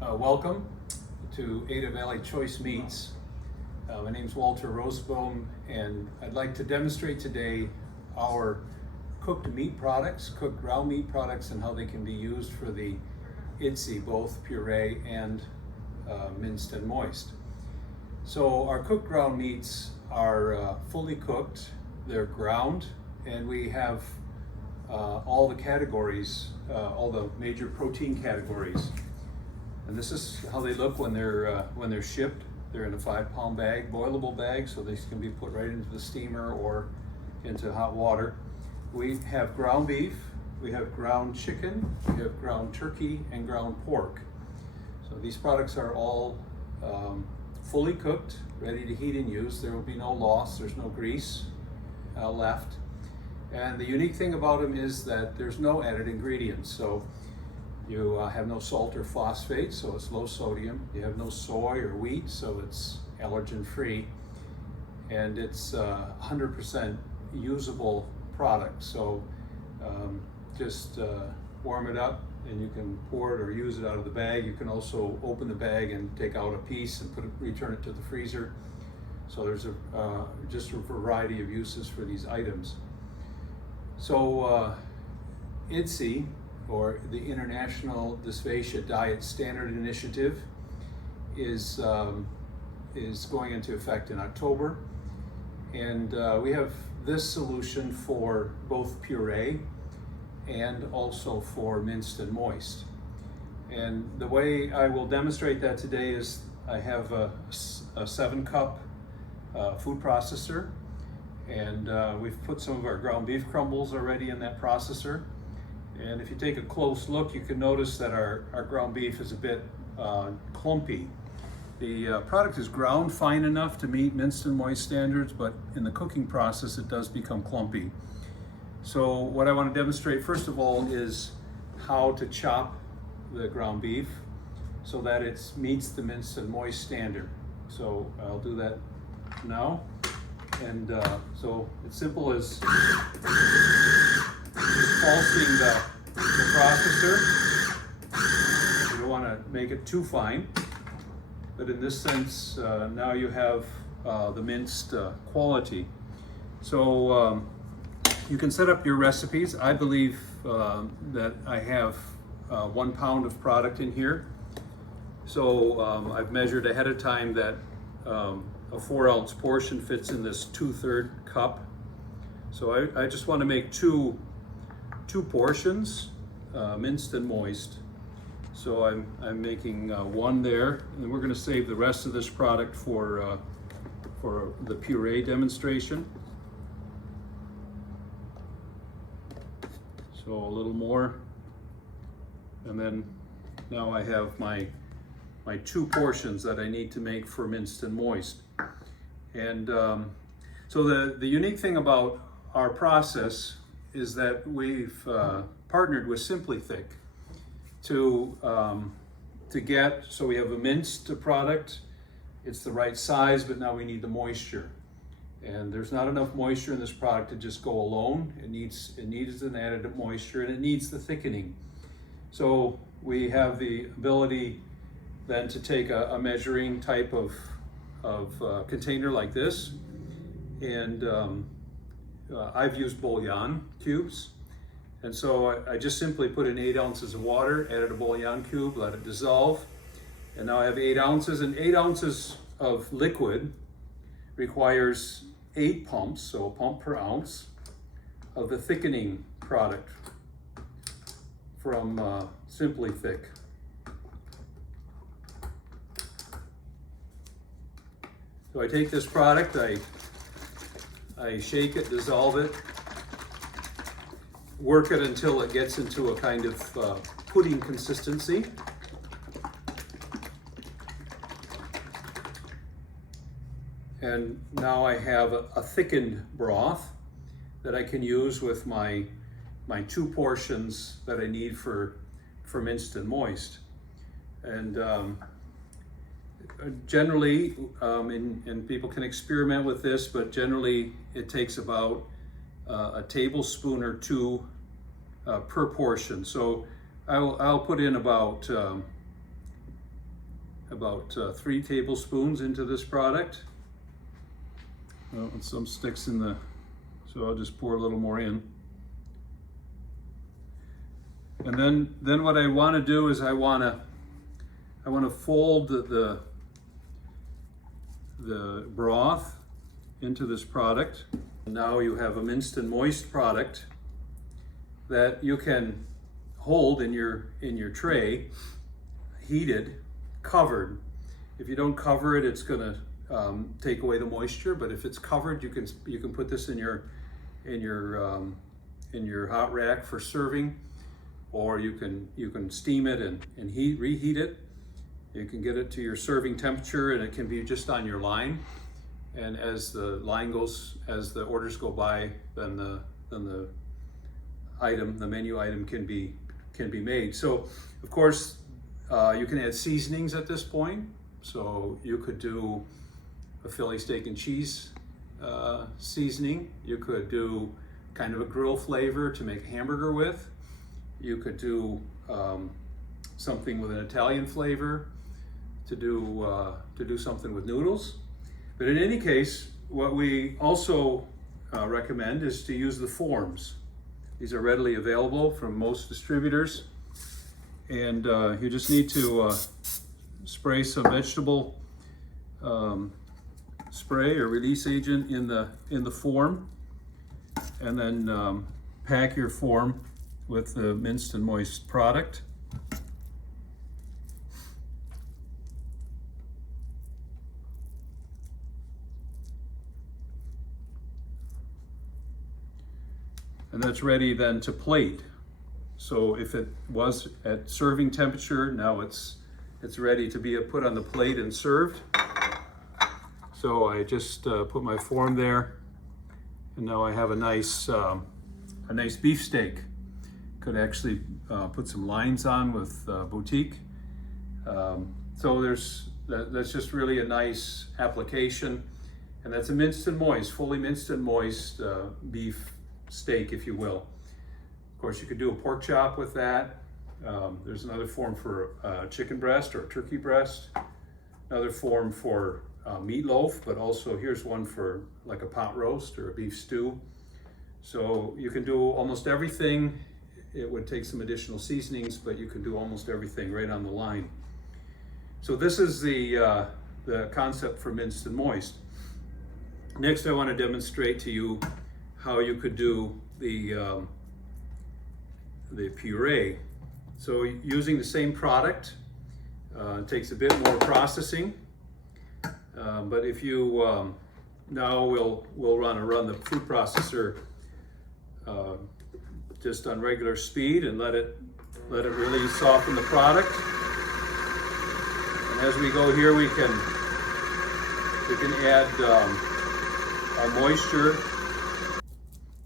Welcome to Ada Valley Choice Meats. My name is Walter Rosebaum, and I'd like to demonstrate today our cooked meat products, cooked ground meat products, and how they can be used for the IDDSI, both puree and minced and moist. So our cooked ground meats are fully cooked, they're ground, and we have all the categories, all the major protein categories. And this is how they look when they're shipped. They're in a 5-pound bag, boilable bag, so these can be put right into the steamer or into hot water. We have ground beef, we have ground chicken, we have ground turkey, and ground pork. So these products are all fully cooked, ready to heat and use. There will be no loss, there's no grease left. And the unique thing about them is that there's no added ingredients. So you have no salt or phosphate, so it's low sodium. You have no soy or wheat, so it's allergen free. And it's 100% usable product. So just warm it up and you can pour it or use it out of the bag. You can also open the bag and take out a piece and return it to the freezer. So there's just a variety of uses for these items. So IDDSI, or the International Dysphagia Diet Standard Initiative, is going into effect in October. And we have this solution for both puree and also for minced and moist. And the way I will demonstrate that today is I have a 7-cup food processor, and we've put some of our ground beef crumbles already in that processor. And if you take a close look, you can notice that our ground beef is a bit clumpy. The product is ground fine enough to meet minced and moist standards, but in the cooking process, it does become clumpy. So what I want to demonstrate first of all is how to chop the ground beef so that it meets the minced and moist standard. So I'll do that now. And so it's simple as pulsing the processor. You don't want to make it too fine, but in this sense, now you have the minced quality. So you can set up your recipes. I believe that I have 1 pound of product in here. So I've measured ahead of time that a 4-ounce portion fits in this 2/3 cup. So I just want to make two portions, minced and moist. So I'm making one there, and we're going to save the rest of this product for the puree demonstration. So a little more, and then now I have my 2 portions that I need to make for minced and moist. And so the unique thing about our process is that we've partnered with Simply Thick to get, so we have a minced product. It's the right size, but now we need the moisture. And there's not enough moisture in this product to just go alone. It needs an added moisture, and it needs the thickening. So we have the ability then to take a measuring type of container like this, and I've used bouillon cubes, and so I just simply put in 8 ounces of water, added a bouillon cube, let it dissolve, and now I have 8 ounces, and 8 ounces of liquid requires 8 pumps, so a pump per ounce of the thickening product from Simply Thick. So I take this product, I shake it, dissolve it, work it until it gets into a kind of pudding consistency. And now I have a thickened broth that I can use with my 2 portions that I need for minced and moist. And generally, and people can experiment with this, but generally it takes about a tablespoon or 2 per portion. So I'll put in about about 3 tablespoons into this product. Well, and some sticks in the, so I'll just pour a little more in. And then what I want to do is I want to fold the broth into this product. Now you have a minced and moist product that you can hold in your tray, heated, covered. If you don't cover it, it's going to take away the moisture. But if it's covered, you can put this in your hot rack for serving, or you can steam it and reheat it. You can get it to your serving temperature, and it can be just on your line. And as the line goes, as the orders go by, then the menu item can be made. So, of course, you can add seasonings at this point. So you could do a Philly steak and cheese seasoning. You could do kind of a grill flavor to make a hamburger with. You could do something with an Italian flavor to do something with noodles. But in any case, what we also recommend is to use the forms. These are readily available from most distributors, and you just need to spray some vegetable spray or release agent in the form, and then pack your form with the minced and moist product. And that's ready then to plate. So if it was at serving temperature, now it's ready to be put on the plate and served. So I just put my form there, and now I have a nice beef steak. Could actually put some lines on with boutique. So that's just really a nice application, and that's a minced and moist, fully minced and moist beef steak, if you will. Of course, you could do a pork chop with that. There's another form for chicken breast or turkey breast. Another form for meatloaf, but also here's one for like a pot roast or a beef stew. So you can do almost everything. It would take some additional seasonings, but you can do almost everything right on the line. So this is the concept for minced and moist. Next, I want to demonstrate to you how you could do the puree. So using the same product takes a bit more processing, but if you now we'll run the food processor just on regular speed and let it really soften the product. And as we go here, we can add our moisture.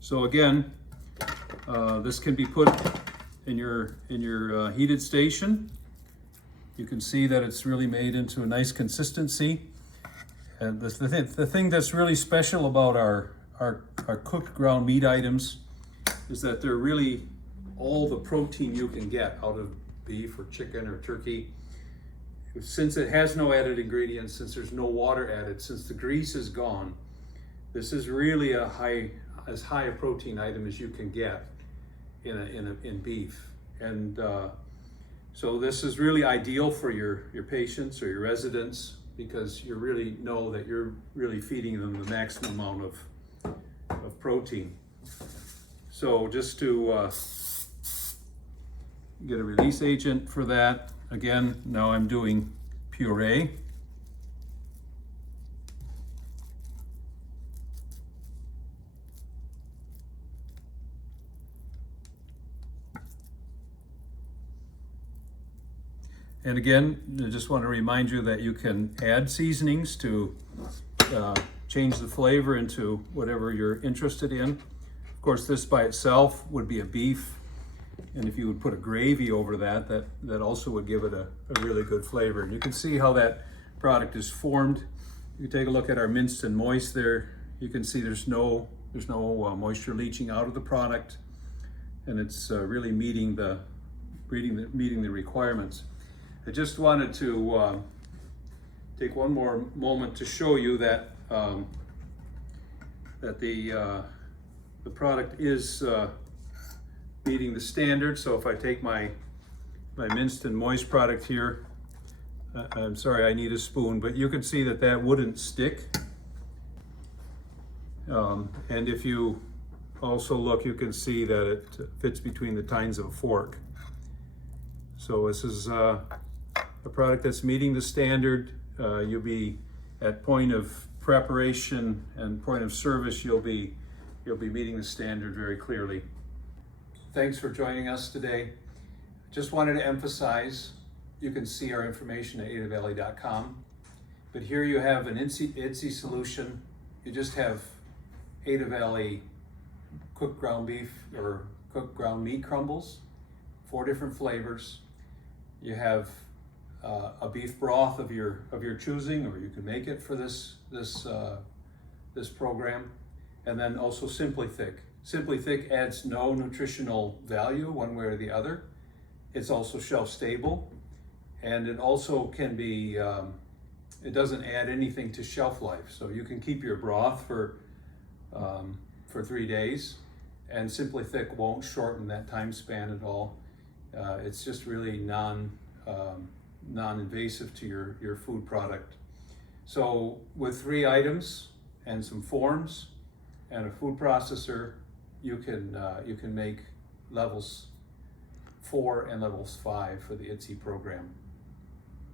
So again, this can be put in your heated station. You can see that it's really made into a nice consistency. And the thing that's really special about our cooked ground meat items is that they're really all the protein you can get out of beef or chicken or turkey. Since it has no added ingredients, since there's no water added, since the grease is gone, this is really as high a protein item as you can get in beef. And so this is really ideal for your patients or your residents, because you really know that you're really feeding them the maximum amount of protein. So just to get a release agent for that, again, now I'm doing puree. And again, I just want to remind you that you can add seasonings to change the flavor into whatever you're interested in. Of course, this by itself would be a beef, and if you would put a gravy over that also would give it a really good flavor. And you can see how that product is formed. You take a look at our minced and moist there. You can see there's no moisture leaching out of the product, and it's really meeting the requirements. I just wanted to take one more moment to show you that that the product is meeting the standard. So if I take my minced and moist product here, I'm sorry, I need a spoon, but you can see that that wouldn't stick. And if you also look, you can see that it fits between the tines of a fork. So this is a product that's meeting the standard. You'll be at point of preparation and point of service, you'll be meeting the standard very clearly. Thanks for joining us today. Just wanted to emphasize, you can see our information at idavalley.com, but here you have an IDDSI solution. You just have Ada Valley cooked ground beef or cooked ground meat crumbles, 4 different flavors. You have a beef broth of your choosing, or you can make it for this program, and then also Simply Thick. Simply Thick adds no nutritional value one way or the other. It's also shelf stable, and it also can be, it doesn't add anything to shelf life. So you can keep your broth for 3 days, and Simply Thick won't shorten that time span at all. It's just really non-invasive to your food product. So with 3 items and some forms and a food processor, you can make levels 4 and levels 5 for the IDDSI program.